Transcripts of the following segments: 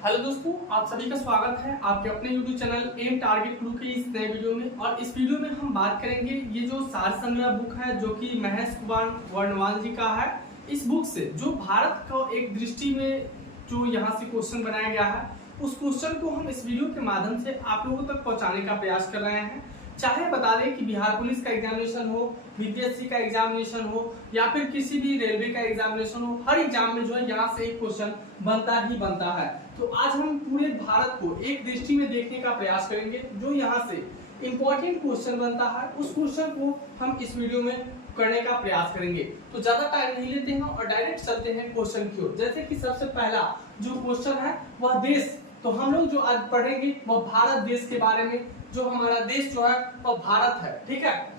Hello दोस्तों, आप सभी का स्वागत है आपके अपने YouTube चैनल एम टारगेट गुरु के इस नए वीडियो में। और इस वीडियो में हम बात करेंगे ये जो सार संग्रह बुक है जो कि महेश कुमार वर्णवाल जी का है। इस बुक से जो भारत को एक दृष्टि में जो यहाँ से क्वेश्चन बनाया गया है उस क्वेश्चन को हम इस वीडियो के माध्यम से आप लोगों तक पहुँचाने का प्रयास कर रहे हैं। चाहे बता दें कि बिहार पुलिस का एग्जामिनेशन हो, बीपीएससी का एग्जामिनेशन हो या फिर किसी भी रेलवे का एग्जामिनेशन हो, हर एग्जाम में जो है यहाँ से एक क्वेश्चन बनता ही बनता है। तो आज हम पूरे भारत को एक दृष्टि में देखने का प्रयास करेंगे। जो यहाँ से इंपॉर्टेंट क्वेश्चन बनता है उस क्वेश्चन को हम इस वीडियो में करने का प्रयास करेंगे। तो ज्यादा टाइम नहीं लेते हैं और डायरेक्ट चलते हैं क्वेश्चन की ओर। जैसे कि सबसे पहला जो क्वेश्चन है वह देश, तो हम लोग जो आज पढ़ेंगे वह भारत देश के बारे में। जो हमारा देश जो है वह भारत है, ठीक है।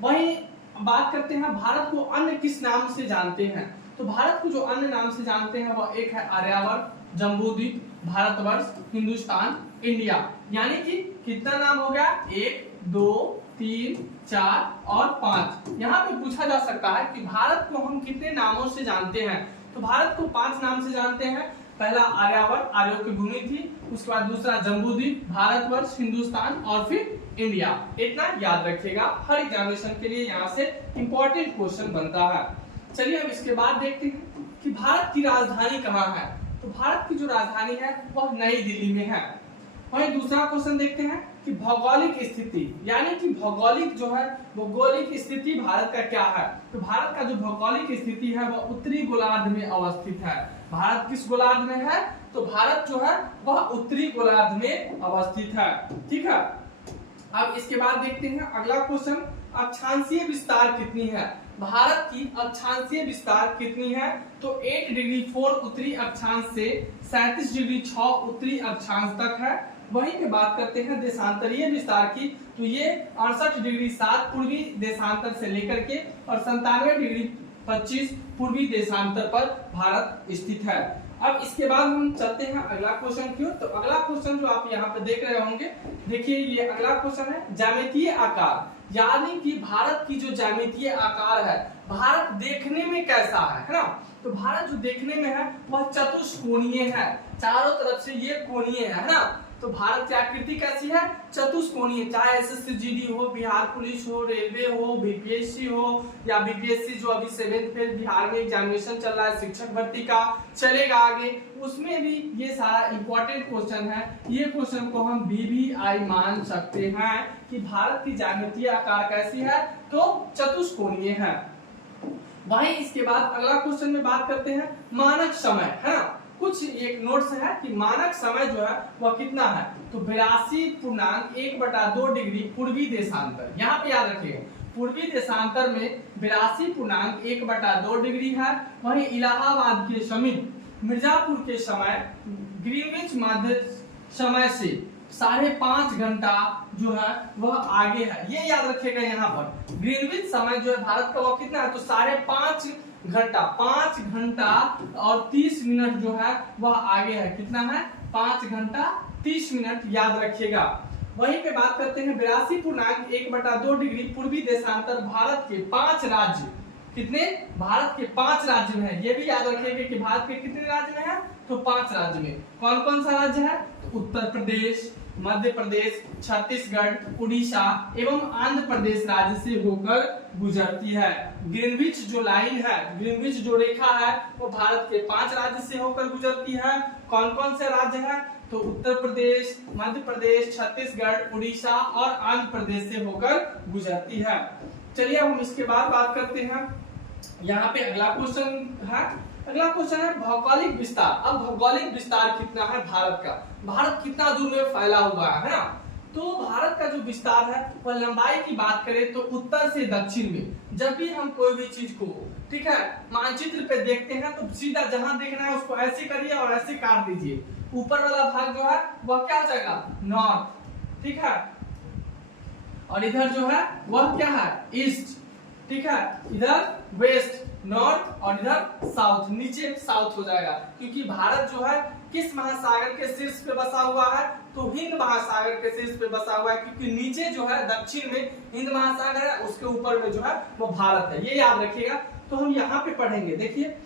वहीं बात करते हैं भारत को अन्य किस नाम से जानते हैं। तो भारत को जो अन्य नाम से जानते हैं वह एक है आर्यावर्त, जम्बूद्वीप, भारतवर्ष, हिंदुस्तान, इंडिया। यानी कि कितना नाम हो गया, 1 2 3 4 और 5। यहाँ पे पूछा जा सकता है कि भारत को हम कितने नामों से जानते हैं। तो भारत को 5 नाम से जानते हैं। पहला आर्यावर्त, आर्यों की भूमि थी। उसके बाद दूसरा जम्बूद्वीप, भारतवर्ष, हिंदुस्तान और फिर इंडिया। इतना याद रखिएगा, हर एग्जामिनेशन के लिए यहाँ से इंपॉर्टेंट क्वेश्चन बनता है। चलिए अब इसके बाद देखते हैं कि भारत की राजधानी कहाँ है। तो भारत की जो राजधानी है वह नई दिल्ली में है। वहीं दूसरा क्वेश्चन देखते हैं कि भौगोलिक स्थिति, यानी कि भौगोलिक जो है भौगोलिक स्थिति भारत का क्या है। तो भारत का जो भौगोलिक स्थिति है वह उत्तरी गोलार्ध में अवस्थित है। भारत किस गोलार्ध में है, तो भारत जो है वह उत्तरी गोलार्ध में अवस्थित है, ठीक है। अब इसके बाद देखते हैं अगला क्वेश्चन, अक्षांशीय विस्तार कितनी है। भारत की अक्षांशीय विस्तार कितनी है, तो 8 डिग्री 4 उत्तरी अक्षांश से 37 डिग्री 6 उत्तरी अक्षांश तक है। वहीं पे बात करते हैं देशांतरीय विस्तार की, तो ये 68 डिग्री 7 पूर्वी देशांतर से लेकर के और 97 डिग्री 25 पूर्वी देशांतर पर भारत स्थित है। अब इसके बाद हम चलते हैं अगला क्वेश्चन की ओर। तो अगला क्वेश्चन जो आप यहाँ पे देख रहे होंगे, देखिए ये अगला क्वेश्चन है ज्यामितीय आकार, यानी कि भारत की जो ज्यामितीय आकार है भारत देखने में कैसा है ना। तो भारत जो देखने में है वह चतुष्कोणीय है, चारों तरफ से ये कोणीय है ना। तो भारत की आकृति कैसी है, चतुष्कोणीय। चाहे एसएससी जीडी हो, बिहार पुलिस हो, रेलवे हो, बीपीएससी हो या बीपीएससी जो अभी 7th फेज बिहार में एग्जामिनेशन चल रहा है शिक्षक भर्ती का, चलेगा आगे, उसमें भी ये सारा इंपॉर्टेंट क्वेश्चन है। ये क्वेश्चन को हम VVI मान सकते हैं कि भारत की ज्यामितीय आकार कैसी है, तो चतुष्कोणीय है। वहीं इसके बाद अगला क्वेश्चन में बात करते हैं मानक समय, है ना। कुछ एक नोट्स है कि मानक समय जो है वह कितना है, तो 82.1/2 डिग्री पूर्वी देशांतर। यहाँ पे याद रखिएगा पूर्वी देशांतर में 82.1/2 डिग्री है। वहीं इलाहाबाद के समीप मिर्जापुर के समय ग्रीनविच मध्य समय से 5.5 घंटा जो है वह आगे है। ये याद रखिएगा, यहाँ पर ग्रीनविच समय जो है भारत का वह कितना है, तो 5.5 घंटा, 5 घंटा और 30 मिनट जो है वह आगे है। कितना है, 5 घंटा 30 मिनट, याद रखिएगा। वहीं पे बात करते हैं 82.1/2 डिग्री पूर्वी देशांतर भारत के 5 राज्य, कितने, भारत के 5 राज्य में है। ये भी याद रखिएगा कि भारत के कितने राज्य में है, तो 5 राज्य में। कौन कौन सा राज्य है, तो उत्तर प्रदेश, मध्य प्रदेश, छत्तीसगढ़, उड़ीसा एवं आंध्र प्रदेश राज्य से होकर गुजरती है। ग्रीनविच जो लाइन है, ग्रीनविच जो रेखा है वो भारत के 5 राज्य से होकर गुजरती है। कौन कौन से राज्य है, तो उत्तर प्रदेश, मध्य प्रदेश, छत्तीसगढ़, उड़ीसा और आंध्र प्रदेश से होकर गुजरती है। चलिए हम इसके बाद बात करते हैं, यहाँ पे अगला क्वेश्चन है। अगला क्वेश्चन है भौगोलिक विस्तार। अब भौगोलिक विस्तार कितना है भारत का, भारत कितना दूर में फैला हुआ है ना। तो भारत का जो विस्तार है वह लंबाई की बात करें तो उत्तर से दक्षिण में, जब भी हम कोई भी चीज को, ठीक है, मानचित्र पे देखते हैं तो सीधा जहां देखना है उसको ऐसे करिए और ऐसे काट दीजिए। ऊपर वाला भाग जो है वह क्या जाएगा, नॉर्थ, ठीक है, और इधर जो है वह क्या है, ईस्ट, ठीक है, इधर वेस्ट, नॉर्थ और इधर साउथ, नीचे साउथ हो जाएगा। क्योंकि भारत जो है किस महासागर के शीर्ष पे बसा हुआ है, तो हिंद महासागर के शीर्ष पे बसा हुआ है। क्योंकि नीचे जो है दक्षिण में हिंद महासागर है, उसके ऊपर में जो है वो भारत है। ये याद रखिएगा। तो हम यहाँ पे पढ़ेंगे, देखिए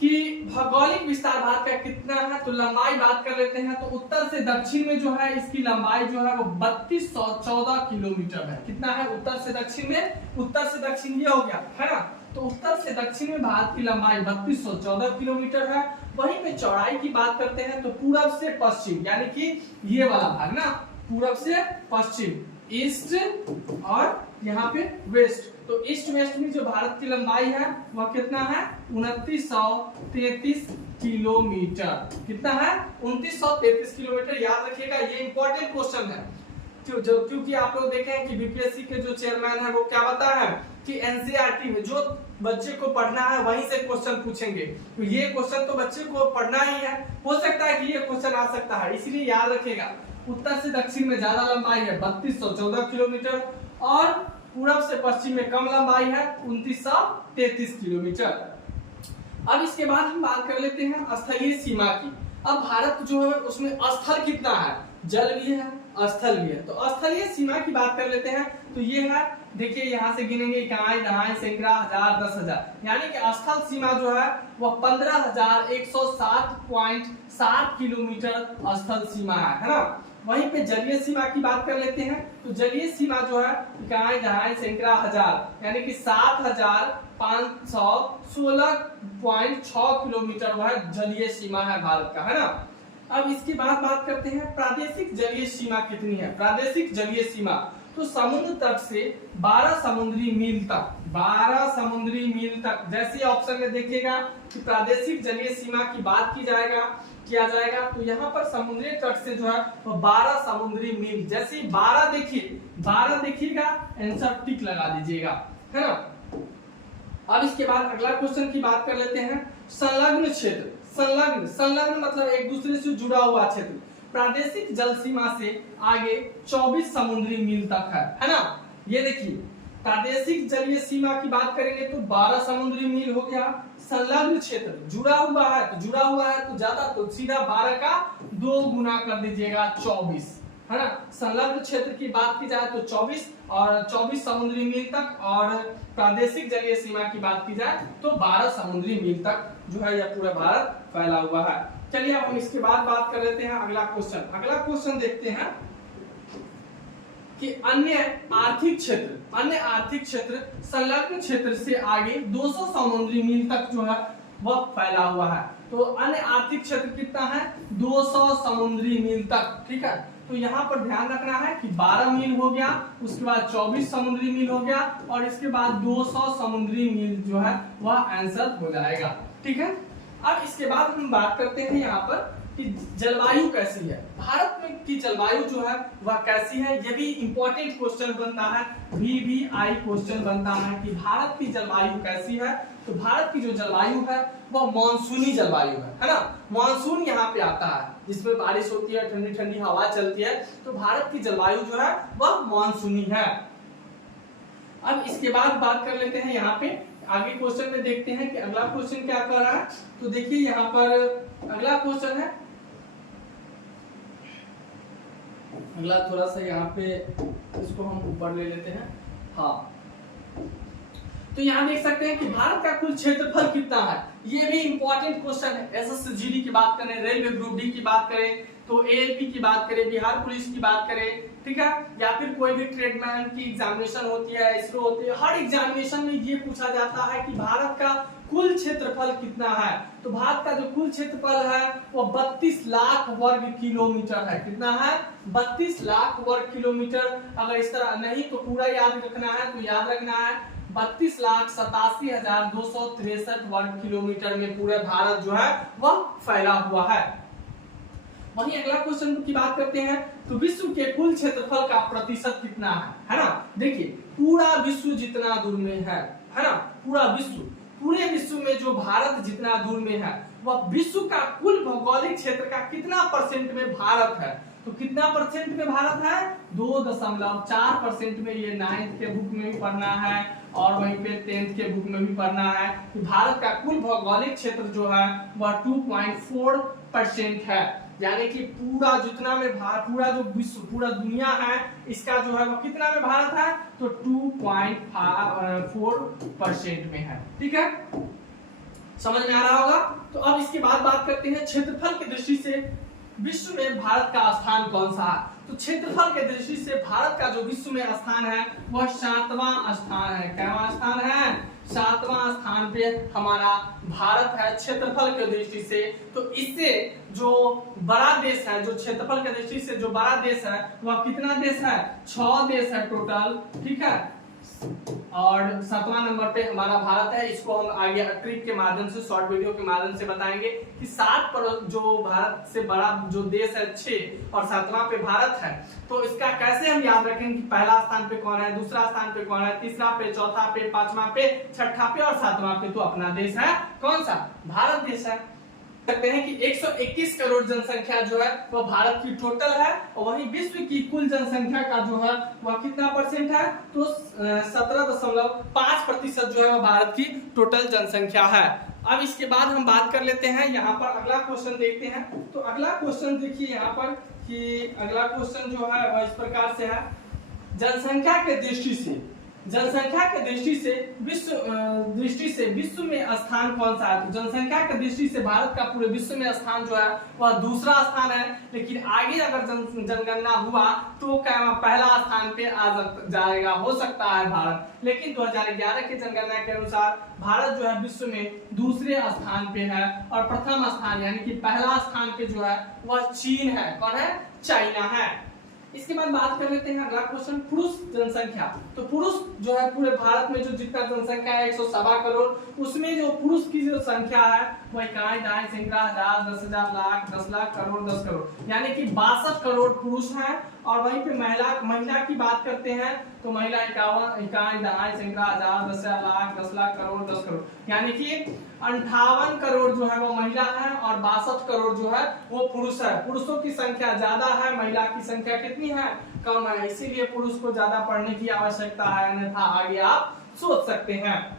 कि भौगोलिक विस्तार भारत का कितना है, तो लंबाई बात कर लेते हैं। तो उत्तर से दक्षिण में जो है इसकी लंबाई जो है वो 3214 किलोमीटर है। कितना है उत्तर से दक्षिण में? उत्तर से दक्षिण ये हो गया है ना। तो उत्तर से दक्षिण में भारत की लंबाई 3214 किलोमीटर है। वहीं पे चौड़ाई की बात करते हैं तो पूरब से पश्चिम, यानी कि ये वाला भाग ना, पूरब से पश्चिम, ईस्ट और यहाँ पे वेस्ट। तो ईस्ट वेस्ट में जो भारत की लंबाई है वह कितना है? 2933 किलोमीटर। कितना है? 2933 किलोमीटर। याद रखिएगा, ये इंपॉर्टेंट क्वेश्चन है क्योंकि आप लोग देखे हैं कि बीपीएससी के जो चेयरमैन है वो क्या बताया है कि एनसीईआरटी में जो बच्चे को पढ़ना है वहीं से क्वेश्चन पूछेंगे। तो ये क्वेश्चन तो बच्चे को पढ़ना ही है, हो सकता है कि ये क्वेश्चन आ सकता है, इसलिए याद रखिएगा उत्तर से दक्षिण में ज्यादा लंबाई है 3214 किलोमीटर और पूरब से पश्चिम में कम लंबाई है 2933 किलोमीटर। अब इसके बाद हम बात कर लेते हैं स्थलीय सीमा की। अब भारत जो है उसमें स्थल कितना है? जल भी है, स्थल भी है। तो स्थलीय सीमा की बात कर लेते हैं। तो ये है, देखिए यहाँ से गिनेंगे इकाई, दहाई, सैकड़ा, हजार, 10,000, यानी कि स्थल सीमा जो है वह 15,107.7 किलोमीटर स्थल सीमा है ना। वहीं पे जलीय सीमा की बात कर लेते हैं। तो जलीय सीमा जो है इकाई, दहाई, सैकड़ा, हजार, यानी कि 7,516.6 किलोमीटर वह जलीय सीमा है भारत का, है ना। अब इसके बाद बात करते हैं प्रादेशिक जलीय सीमा कितनी है। प्रादेशिक जलीय सीमा तो समुद्र तट से 12 समुद्री मील तक, 12 समुद्री मील तक। जैसे ऑप्शन में देखिएगा कि प्रादेशिक जलीय सीमा की बात किया जाएगा तो यहाँ पर समुद्री तट से जो है वो 12 समुद्री मील। जैसे 12 देखिएगा, आंसर टिक लगा दीजिएगा, है ना। अब इसके बाद अगला क्वेश्चन की बात कर लेते हैं। संलग्न क्षेत्र, संलग्न मतलब एक दूसरे से जुड़ा हुआ क्षेत्र। प्रादेशिक जल सीमा से आगे 24 समुद्री मील तक है ना। ये देखिए प्रादेशिक जलीय सीमा की बात करेंगे तो 12 समुद्री मील हो गया। संलग्न क्षेत्र जुड़ा हुआ है तो ज्यादा, तो सीधा 12 का 2 गुना कर दीजिएगा 24, है ना। संलग्न क्षेत्र की बात की जाए तो 24 और 24 समुद्री मील तक, और प्रादेशिक जलीय सीमा की बात की जाए तो 12 समुद्री मील तक जो है यह पूरा भारत फैला हुआ है। चलिए अब हम इसके बाद बात कर लेते हैं अगला क्वेश्चन देखते हैं कि अन्य आर्थिक क्षेत्र संलग्न क्षेत्र से आगे 200 समुद्री मील तक जो है वह फैला हुआ है। तो अन्य आर्थिक क्षेत्र कितना है? 200 समुद्री मील तक, ठीक है। तो यहाँ पर ध्यान रखना है कि 12 मील हो गया, उसके बाद 24 समुद्री मील हो गया और इसके बाद 200 समुद्री मील जो है वह आंसर हो जाएगा, ठीक है। अब इसके बाद हम बात करते हैं यहाँ पर कि जलवायु कैसी है, भारत में की जलवायु जो है वह कैसी है। ये भी इंपॉर्टेंट क्वेश्चन बनता है, VVI क्वेश्चन बनता है कि भारत की जलवायु कैसी है। तो भारत की जो जलवायु है वह मानसूनी जलवायु है ना। मानसून यहाँ पे आता है जिसमें बारिश होती है, ठंडी ठंडी हवा चलती है। तो भारत की जलवायु जो है वह मानसूनी है। अब इसके बाद बात कर लेते हैं यहाँ पे आगे क्वेश्चन में देखते हैं कि अगला क्वेश्चन क्या कर रहा है। तो देखिए यहाँ पर अगला क्वेश्चन है, अगला थोड़ा सा यहाँ पे इसको हम ऊपर ले लेते हैं। हाँ, तो यहाँ देख सकते हैं कि भारत का कुल क्षेत्रफल कितना है। ये भी इंपॉर्टेंट क्वेश्चन है। एसएसजीडी की बात करें, रेलवे ग्रुप डी की बात करें, तो एएलपी की बात करें, बिहार पुलिस की बात करें, ठीक है, या फिर कोई भी ट्रेडमैन की एग्जामिनेशन होती है, इसरो होती है, हर एग्जामिनेशन में ये पूछा जाता है कि भारत का कुल क्षेत्रफल कितना है। तो भारत का जो कुल क्षेत्रफल है वो 32 लाख वर्ग किलोमीटर है। कितना है? 32 लाख वर्ग किलोमीटर। अगर इस तरह नहीं तो पूरा याद रखना है, तो याद रखना है 32,87,263 वर्ग किलोमीटर में पूरा भारत जो है वह फैला हुआ है। वहीं अगला क्वेश्चन की बात करते हैं तो विश्व के कुल क्षेत्रफल का प्रतिशत कितना है ना। देखिए पूरा विश्व जितना दूर में है ना, पूरे विश्व में जो भारत जितना दूर में है वह विश्व का कुल भौगोलिक क्षेत्र का कितना परसेंट में भारत है। तो कितना परसेंट में भारत है? 2.4% में। ये 9th के बुक में भी पढ़ना है और वहीं पे 10th के बुक में भी पढ़ना है कि भारत का कुल भौगोलिक क्षेत्र जो है वह 2.4% है। यानी कि पूरा जितना में पूरा जो विश्व, पूरा दुनिया है, इसका जो है वो कितना में भारत है? तो 2.4% में है, ठीक है। समझ में आ रहा होगा। तो अब इसके बाद बात करते हैं क्षेत्रफल की दृष्टि से विश्व में भारत का स्थान कौन सा है। तो क्षेत्रफल की दृष्टि से भारत का जो विश्व में स्थान है वह 7वां स्थान है। कैवां स्थान है? 7वां स्थान पे हमारा भारत है क्षेत्रफल की दृष्टि से। तो इससे जो बड़ा देश है, जो क्षेत्रफल की दृष्टि से जो बड़ा देश है वह कितना देश है? 6 देश है टोटल, ठीक है। और 7वां नंबर पे हमारा भारत है। इसको हम आगे ट्रिक के माध्यम से, शॉर्ट वीडियो के माध्यम से बताएंगे कि 7 पर जो भारत से बड़ा जो देश है 6 और 7वां पे भारत है। तो इसका कैसे हम याद रखेंगे कि पहला स्थान पे कौन है, दूसरा स्थान पे कौन है, तीसरा पे, चौथा पे, 5वां पे, 6ठा पे और 7वां पे तो अपना देश है कौन सा? भारत देश है। सकते हैं कि 121 करोड़ जनसंख्या जो है वह भारत की टोटल है और वहीं विश्व की कुल जनसंख्या का जो है वह कितना परसेंट है? तो 17.5% जो है वह भारत की टोटल जनसंख्या है। अब इसके बाद हम बात कर लेते हैं, यहाँ पर अगला क्वेश्चन देखते हैं। तो अगला क्वेश्चन देखिए यहाँ पर कि अगला क्वेश्चन जो है वह इस प्रकार से है, जनसंख्या के दृष्टि से विश्व में स्थान कौन सा है? तो जनसंख्या की दृष्टि से भारत का पूरे विश्व में स्थान जो है वह दूसरा स्थान है, लेकिन आगे अगर जनगणना हुआ तो क्या पहला स्थान पे आ जाएगा, हो सकता है भारत। लेकिन 2011 की जनगणना के अनुसार भारत जो है विश्व में दूसरे स्थान पे है और प्रथम स्थान यानी कि पहला स्थान पे जो है वह चीन है। कौन है? चाइना है। इसके बाद बात कर लेते हैं अगला क्वेश्चन, पुरुष जनसंख्या। तो पुरुष जो है पूरे भारत में जो जितना जनसंख्या है 107 करोड़, उसमें जो पुरुष की जो संख्या है वह 1 2 3 1000 10,000 लाख 10 लाख करोड़ 10 करोड़ यानी कि 62 करोड़ पुरुष हैं। और वहीं पे महिला की बात करते हैं तो महिला 51 2 3 1000 10 लाख 10 लाख करोड़ 10 करोड़ यानी कि 58 करोड़ जो है वो महिला है और 62 करोड़ जो है वो पुरुष है। पुरुषों की संख्या ज्यादा है, महिला की संख्या कितनी है? कम है। इसीलिए पुरुष को ज्यादा पढ़ने की आवश्यकता है, अन्यथा आगे आप सोच सकते हैं।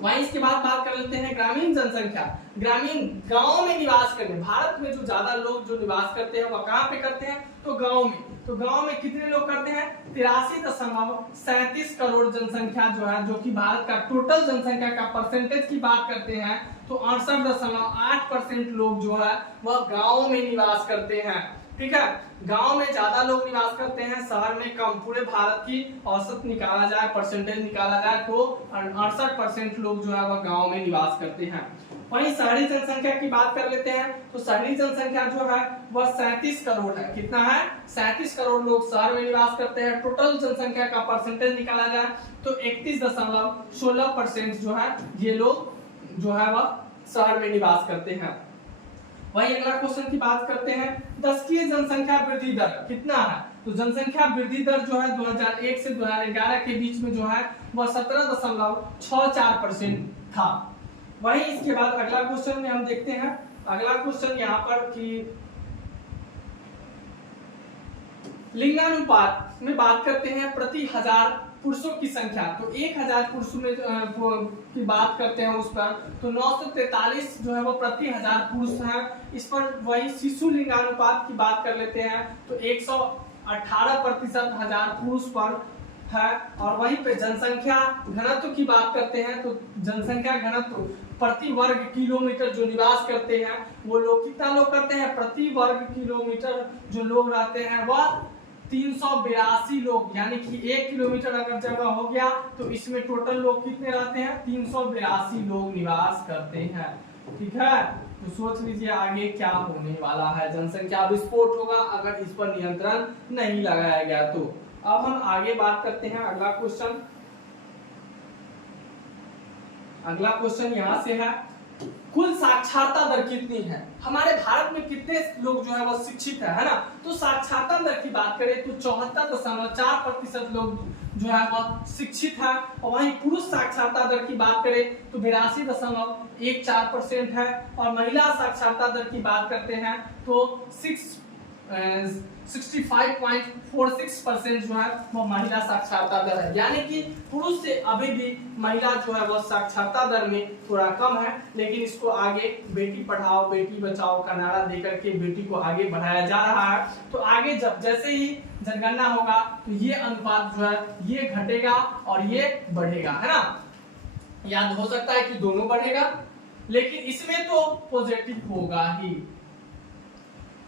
वहीं इसके बाद बात कर लेते हैं ग्रामीण जनसंख्या। ग्रामीण गांव में निवास करने, भारत में जो ज्यादा लोग जो निवास करते हैं वह कहाँ पे करते हैं? तो गांव में। तो गांव में कितने लोग करते हैं? 83.37 करोड़ जनसंख्या जो है, जो कि भारत का टोटल जनसंख्या का परसेंटेज की बात करते हैं तो 68.8% लोग जो है वह गाँव में निवास करते हैं। ठीक है, गांव में ज्यादा लोग निवास करते हैं, शहर में कम। पूरे भारत की औसत निकाला जाए, परसेंटेज निकाला जाए तो 68% लोग जो है वह गांव में निवास करते हैं। वहीं शहरी जनसंख्या की बात कर लेते हैं तो शहरी जनसंख्या जो है वह 37 करोड़ है। कितना है? 37 करोड़ लोग शहर में निवास करते हैं। टोटल जनसंख्या का परसेंटेज निकाला जाए तो 31.16% जो है ये लोग जो है वह शहर में निवास करते हैं। वही अगला क्वेश्चन की बात करते हैं, दशकीय जनसंख्या वृद्धि दर कितना है? तो जनसंख्या वृद्धि दर जो है 2001 से 2011 के बीच में जो है वह 17.64% था। वही इसके बाद अगला क्वेश्चन में हम देखते हैं, अगला क्वेश्चन यहाँ पर कि लिंगानुपात में बात करते हैं प्रति 1000 पुरुषों की संख्या। तो 1000 पुरुषों में की बात करते हैं उस पर तो 943 जो है वो प्रति 1000 पुरुष हैं। इस पर वही शिशु लिंगानुपात की बात कर लेते हैं तो 118% 1000 पुरुष पर है। और वहीं पे जनसंख्या घनत्व की बात करते हैं तो जनसंख्या घनत्व प्रति वर्ग किलोमीटर जो निवास करते हैं वो लोग कितना लोग करते हैं? प्रति वर्ग किलोमीटर जो लोग रहते हैं वह 382 लोग, यानी कि 1 किलोमीटर अगर जगह हो गया तो इसमें टोटल लोग कितने रहते हैं? 382 लोग निवास करते हैं। ठीक है, तो सोच लीजिए आगे क्या होने वाला है। जनसंख्या विस्फोट होगा अगर इस पर नियंत्रण नहीं लगाया गया तो। अब हम आगे बात करते हैं अगला क्वेश्चन। अगला क्वेश्चन यहाँ से है, कुल साक्षरता दर कितनी है? हमारे भारत में कितने लोग जो है वो शिक्षित है ना? तो साक्षरता दर की बात करें तो 74.4% लोग जो है वह शिक्षित है। और वहीं पुरुष साक्षरता दर की बात करें तो 82.14% है। और महिला साक्षरता दर की बात करते हैं तो 65.46% जो है वो महिला साक्षरता दर है। यानी कि पुरुष से अभी भी महिला जो है वो साक्षरता दर में थोड़ा कम है, लेकिन इसको आगे बेटी पढ़ाओ बेटी बचाओ का नारा देकर के बेटी को आगे बढ़ाया जा रहा है। तो आगे जब जैसे ही जनगणना होगा तो ये अनुपात जो है ये घटेगा और ये बढ़ेगा, है ना? याद हो सकता है कि दोनों बढ़ेगा लेकिन इसमें तो पॉजिटिव होगा ही।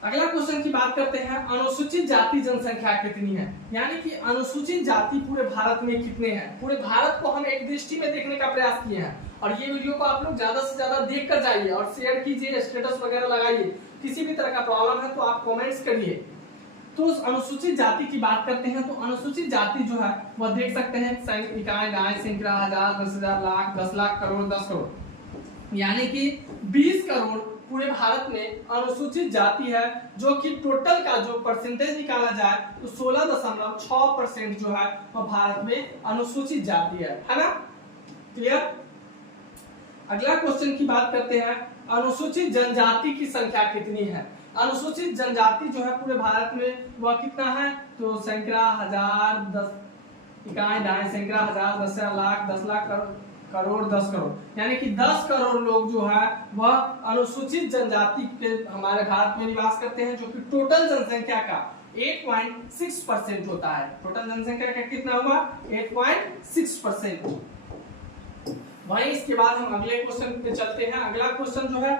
अगला क्वेश्चन की बात करते हैं, अनुसूचित जाति जनसंख्या कितनी है, यानी कि अनुसूचित जाति पूरे भारत में कितने हैं। पूरे भारत को हम एक दृष्टि में देखने का प्रयास किए हैं और ये वीडियो को आप लोग ज्यादा से ज्यादा देख कर जाइए और शेयर कीजिए, स्टेटस वगैरह लगाइए। किसी भी तरह का प्रॉब्लम है तो आप कमेंट्स करिए। तो उस अनुसूचित जाति की बात करते हैं, तो अनुसूचित जाति जो है वह देख सकते हैं इकाई, दाएं, सैकड़ा, हजार, 10,000, लाख, 10 लाख, करोड़, 10 करोड़, यानी कि 20 करोड़ पूरे भारत में अनुसूचित जाति है, जो कि टोटल का जो परसेंटेज निकाला जाए तो 16.6% जो है वह भारत में अनुसूचित जाति है ना। क्लियर। अगला क्वेश्चन की बात करते हैं, अनुसूचित जनजाति की संख्या कितनी है। अनुसूचित जनजाति जो है पूरे भारत में वह कितना है, तो सैकड़ा, हजार, 10 इकाई, दाएं, सैकड़ा, हजार, 10,000, लाख, 10 लाख, करोड़, 10 करोड़, यानी कि 10 करोड़ लोग जो है वह अनुसूचित जनजाति के हमारे भारत में निवास करते हैं, जो कि टोटल जनसंख्या का 8.6% होता है। टोटल जनसंख्या का कितना हुआ, 8.6%। वहीं इसके बाद हम अगले क्वेश्चन पे चलते हैं। अगला क्वेश्चन जो है,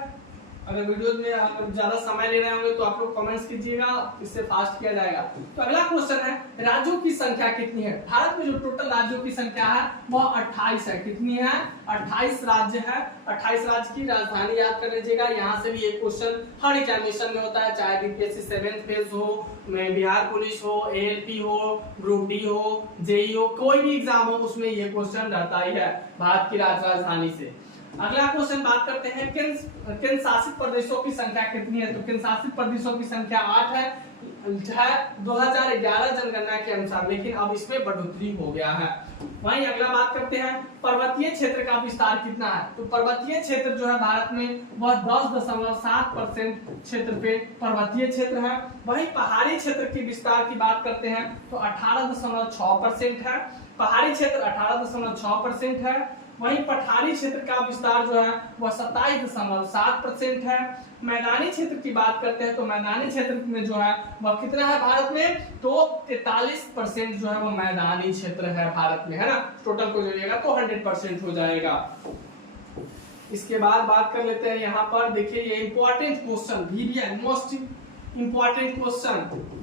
अगर वीडियो में आप ज्यादा समय ले रहे होंगे तो आप लोग कमेंट्स कीजिएगा, इससे फास्ट किया जाएगा। तो अगला क्वेश्चन है, राज्यों की संख्या कितनी है। भारत में जो टोटल राज्यों की संख्या है वह 28 है। कितनी है, 28 राज्य है। 28 राज्य की राजधानी याद कर लीजिएगा। यहाँ से भी एक क्वेश्चन हर एग्जामिनेशन में होता है, चाहे बीपीएससी 7th फेज हो, बिहार पुलिस हो, एएलपी हो, ग्रुप डी हो, जेई हो, कोई भी एग्जाम हो उसमें ये क्वेश्चन रहता ही है भारत की राजधानी से। अगला क्वेश्चन बात करते हैं, केंद्र शासित प्रदेशों की संख्या कितनी है। तो केंद्र शासित प्रदेशों की संख्या 8 है 2011 जनगणना के अनुसार, लेकिन अब इसमें बढ़ोतरी हो गया है। वहीं अगला बात करते हैं, पर्वतीय क्षेत्र का विस्तार कितना है। तो पर्वतीय क्षेत्र जो है भारत में वह 10.7% क्षेत्र पे पर्वतीय क्षेत्र है। वहीं पहाड़ी क्षेत्र के विस्तार की बात करते हैं तो 18.6% है। पहाड़ी क्षेत्र 18.6% है। वहीं पठारी क्षेत्र का विस्तार जो है वह 27.7% है। मैदानी क्षेत्र की बात करते हैं तो मैदानी क्षेत्र में जो है वह कितना है भारत में, तो 43% जो है वो मैदानी क्षेत्र है भारत में, है ना। टोटल को जोड़िएगा तो 100% हो जाएगा। इसके बाद बात कर लेते हैं, यहाँ पर देखिए ये important question VVI, most important question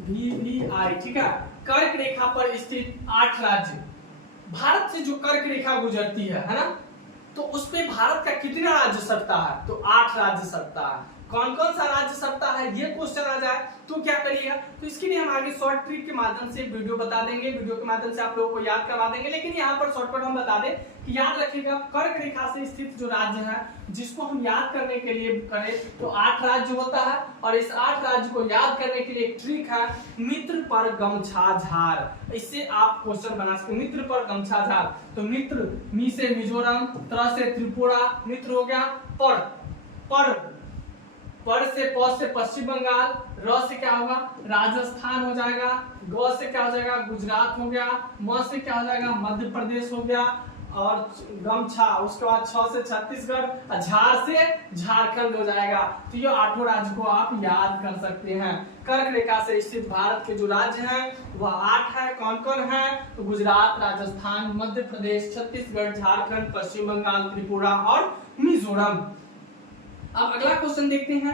VVI, ठीक है। कर्क रेखा पर स्थित 8 राज्य, भारत से जो कर्क रेखा गुजरती है ना, तो उस पे भारत का कितना राज्य सटता है, तो 8 राज्य सटता है। कौन कौन सा राज्य सटता है ये क्वेश्चन आ जाए तो क्या करिएगा, तो इसके लिए हम आगे शॉर्ट ट्रिक के माध्यम से वीडियो बता देंगे, वीडियो के माध्यम से आप लोगों को याद करवा देंगे। लेकिन यहाँ पर शॉर्टकट हम बता दें कि याद रखिएगा, कर्क रेखा से स्थित जो राज्य है जिसको हम याद करने के लिए करें तो 8 राज्य होता है। और इस 8 राज्य को याद करने के लिए एक ट्रिक है, मित्र पर गमछा झार। इससे आप क्वेश्चन बना सकते, मित्र पर गमछा झार। तो मित्र, मी से मिजोरम, त्र से त्रिपुरा, मित्र हो गया। पर से प से पश्चिम बंगाल, र से क्या होगा राजस्थान हो जाएगा, ग से क्या हो जाएगा गुजरात हो गया, म से क्या हो जाएगा मध्य प्रदेश हो गया, और गमछा उसके बाद 6 से छत्तीसगढ़, झार से झारखंड हो जाएगा। तो ये 8 राज्य को आप याद कर सकते हैं। कर्क रेखा से स्थित भारत के जो राज्य हैं वह 8 है। कौन कौन है, तो गुजरात, राजस्थान, मध्य प्रदेश, छत्तीसगढ़, झारखंड, पश्चिम बंगाल, त्रिपुरा और मिजोरम। अब अगला क्वेश्चन देखते हैं,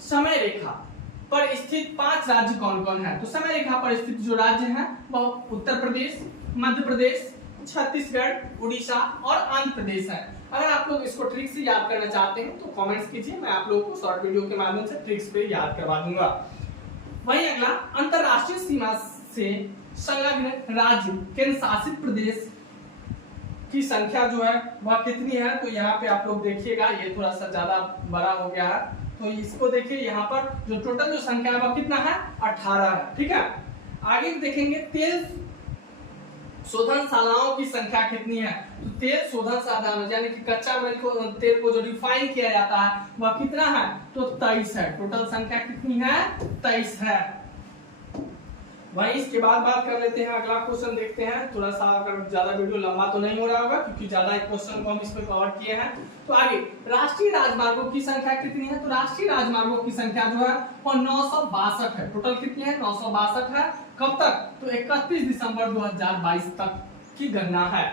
समय रेखा पर स्थित 5 राज्य कौन कौन है। तो समय रेखा पर स्थित जो राज्य हैं वह उत्तर प्रदेश, मध्य प्रदेश, छत्तीसगढ़, उड़ीसा और आंध्र प्रदेश है। अगर आप लोग इसको ट्रिक से याद करना चाहते हैं तो कमेंट्स कीजिए, मैं आप लोगों को शॉर्ट वीडियो के माध्यम से ट्रिक्स पे याद करवा दूंगा। वहीं अगला, अंतरराष्ट्रीय सीमा से संलग्न राज्य केंद्र शासित प्रदेश की संख्या जो है वह कितनी है। तो यहाँ पे आप लोग देखिएगा, ये थोड़ा सा ज्यादा बड़ा हो गया है, तो इसको देखिए, यहाँ पर जो टोटल जो संख्या है वह कितना है 18 है, ठीक है। आगे देखेंगे तेल शोधनशालाओं की संख्या कितनी है। तो तेल शोधनशाला यानी कि कच्चा तेल को जो रिफाइन किया जाता है वह कितना है, तो 23 है। टोटल संख्या कितनी है, 23 है। वहीं इसके बाद बात कर लेते हैं, अगला क्वेश्चन देखते हैं। थोड़ा सा अगर ज्यादा वीडियो लंबा तो नहीं हो रहा होगा क्योंकि ज्यादा क्वेश्चन को हम इसमें कवर किए हैं। तो आगे, राष्ट्रीय राजमार्गों की संख्या कितनी है। तो राष्ट्रीय राजमार्गों की संख्या जो है वो 962 है। टोटल कितनी है, 962 है। कब तक, तो 31 दिसंबर 2022 तक की गणना है।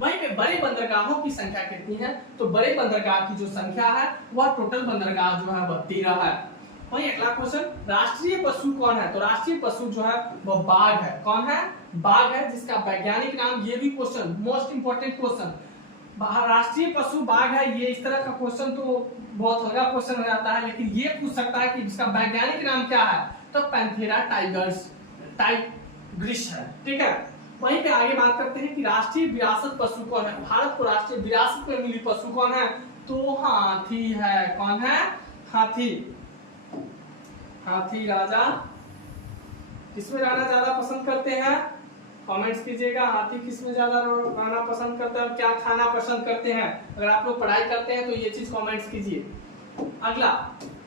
वहीं पे बड़े बंदरगाहों की संख्या कितनी है? तो बड़े बंदरगाह की जो संख्या है वह टोटल बंदरगाह जो है वह 13 है। वहीं अगला क्वेश्चन, राष्ट्रीय पशु कौन है? तो राष्ट्रीय पशु जो है वह बाघ है। कौन है? बाघ है, जिसका वैज्ञानिक नाम, ये भी क्वेश्चन मोस्ट इंपोर्टेंट क्वेश्चन, राष्ट्रीय पशु बाघ है। ये इस तरह का क्वेश्चन तो बहुत हल्का क्वेश्चन हो जाता है, लेकिन ये पूछ सकता है कि इसका वैज्ञानिक नाम क्या है? तो पैंथेरा टाइग्रिस है। ठीक है, वहीं पे आगे बात करते हैं कि राष्ट्रीय विरासत पशु कौन है? भारत को राष्ट्रीय विरासत में मिली पशु कौन है? तो हाथी है। कौन है? हाथी। हाथी राजा किसमें रहना ज्यादा पसंद करते हैं? कमेंट्स कीजिएगा, हाथी किसमें ज्यादा रहना पसंद करते हैं और क्या खाना पसंद करते हैं? अगर आप लोग पढ़ाई करते हैं तो ये चीज कमेंट्स कीजिए। अगला,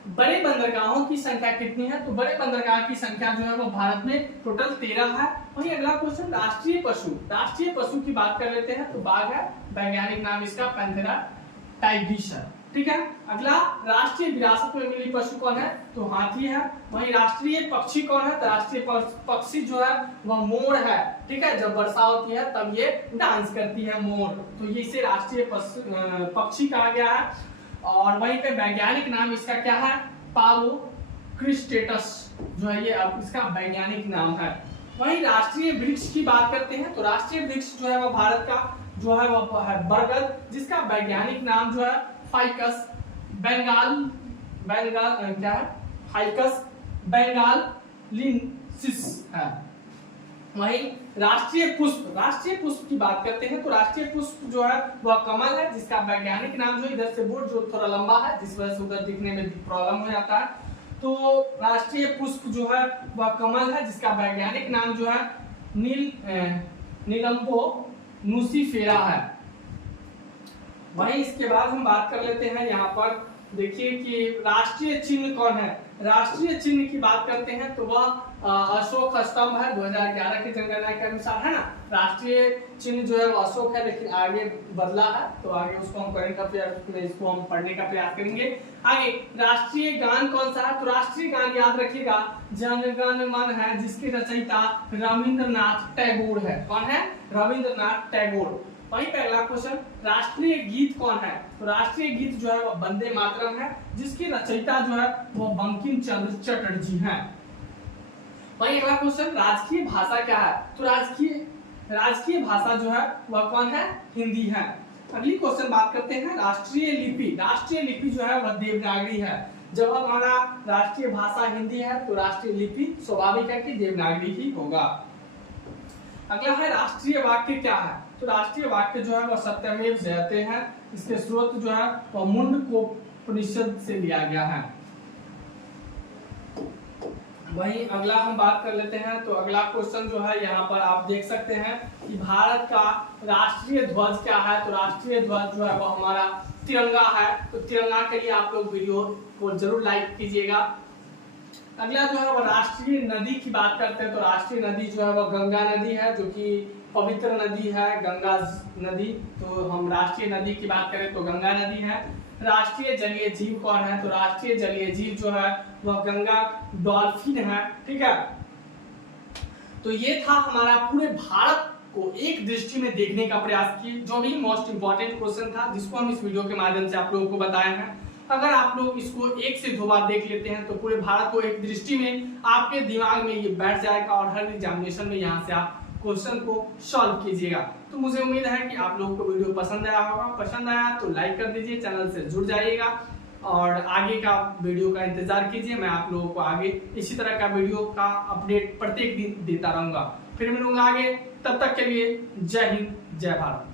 बड़े बंदरगाहों की संख्या कितनी है? तो बड़े बंदरगाह की संख्या जो है वो भारत में टोटल 13 है। वही अगला क्वेश्चन, राष्ट्रीय पशु की बात कर लेते हैं तो बाघ है, वैज्ञानिक नाम इसका पैंथेरा टाइग्रिस है। ठीक है, अगला, राष्ट्रीय विरासत में मिली पशु कौन है? तो हाथी है। वही राष्ट्रीय पक्षी कौन है? तो राष्ट्रीय पक्षी जो है वह मोर है। ठीक है, जब वर्षा होती है तब ये डांस करती है, मोर, तो ये इसे राष्ट्रीय पक्षी कहा गया है। और वहीं पे वैज्ञानिक नाम इसका क्या है? पालोक्रिस्टेटस जो है ये अब इसका वैज्ञानिक नाम है। वहीं राष्ट्रीय वृक्ष की बात करते हैं तो राष्ट्रीय वृक्ष जो है वह भारत का जो है वह है बरगद, जिसका वैज्ञानिक नाम जो है फाइकस क्या है? फाइकस बेंगालिनसिस है। वहीं राष्ट्रीय पुष्प की बात करते हैं तो राष्ट्रीय पुष्प जो है वह कमल है, जिसका वैज्ञानिक नाम जो इधर से बोर्ड जो थोड़ा लंबा है, जिस वजह से उधर दिखने में प्रॉब्लम हो जाता है। तो राष्ट्रीय पुष्प जो है वह कमल है, जिसका वैज्ञानिक नाम जो है नीलम्बो नुसिफेरा है। वहीं इसके बाद हम बात कर लेते हैं, यहाँ पर देखिए कि राष्ट्रीय चिन्ह कौन है? राष्ट्रीय चिन्ह की बात करते हैं तो वह अशोक स्तंभ है, 2011 की जनगणना के अनुसार, है ना। राष्ट्रीय चिन्ह जो है वो अशोक है, लेकिन आगे बदला है, तो आगे उसको हम करंट अफेयर में इसको हम पढ़ने का प्रयास करेंगे। आगे, राष्ट्रीय गान कौन सा है? तो राष्ट्रीय गान याद रखिएगा, जन गण मन है, जिसके रचयिता रविंद्रनाथ टैगोर है। कौन है? रविंद्रनाथ टैगोर। वहीं पे अगला क्वेश्चन, राष्ट्रीय गीत कौन है? तो राष्ट्रीय गीत जो है वो वंदे मातरम है, जिसकी रचयिता जो है वो बंकिम चंद्र चटर्जी हैं। वहीं अगला क्वेश्चन, राजकीय भाषा क्या है? तो राजकीय भाषा जो है वह कौन है? हिंदी है। अगली क्वेश्चन बात करते हैं, राष्ट्रीय लिपि जो है वह देवनागरी है। जब हमारा राष्ट्रीय भाषा हिंदी है तो राष्ट्रीय लिपि स्वाभाविक है कि देवनागरी ही होगा। अगला है, राष्ट्रीय वाक्य क्या है? तो राष्ट्रीय वाक्य जो है वह सत्यमेव जयते हैं। इसके स्रोत जो है वह मुंडकोपनिषद से लिया गया है। वहीं अगला हम बात कर लेते हैं, तो अगला क्वेश्चन जो है यहाँ पर आप देख सकते हैं कि भारत का राष्ट्रीय ध्वज क्या है? तो राष्ट्रीय ध्वज जो है वो हमारा तिरंगा है। तो तिरंगा के लिए आप लोग वीडियो को जरूर लाइक कीजिएगा। अगला जो है वो राष्ट्रीय नदी की बात करते हैं, तो राष्ट्रीय नदी जो है वो गंगा नदी है, जो कि पवित्र नदी है, गंगा नदी। तो हम राष्ट्रीय नदी की बात करें तो गंगा नदी है। राष्ट्रीय जलीय जीव कौन है? तो राष्ट्रीय जलीय जीव जो है वह गंगा डॉल्फिन है। ठीक है, तो ये था हमारा पूरे भारत को एक दृष्टि में देखने का प्रयास किए, जो भी मोस्ट इंपोर्टेंट क्वेश्चन था, जिसको हम इस वीडियो के माध्यम से आप लोगों को बताए हैं। अगर आप लोग इसको 1 से 2 बार देख लेते हैं तो पूरे भारत को एक दृष्टि में आपके दिमाग में ये बैठ जाएगा और हर एग्जामिनेशन में यहाँ से आप क्वेश्चन को सॉल्व कीजिएगा। तो मुझे उम्मीद है कि आप लोगों को वीडियो पसंद आया होगा। पसंद आया तो लाइक कर दीजिए, चैनल से जुड़ जाइएगा और आगे का वीडियो का इंतजार कीजिए। मैं आप लोगों को आगे इसी तरह का वीडियो का अपडेट प्रत्येक दिन देता रहूंगा। फिर मिलूंगा आगे, तब तक के लिए जय हिंद, जय भारत।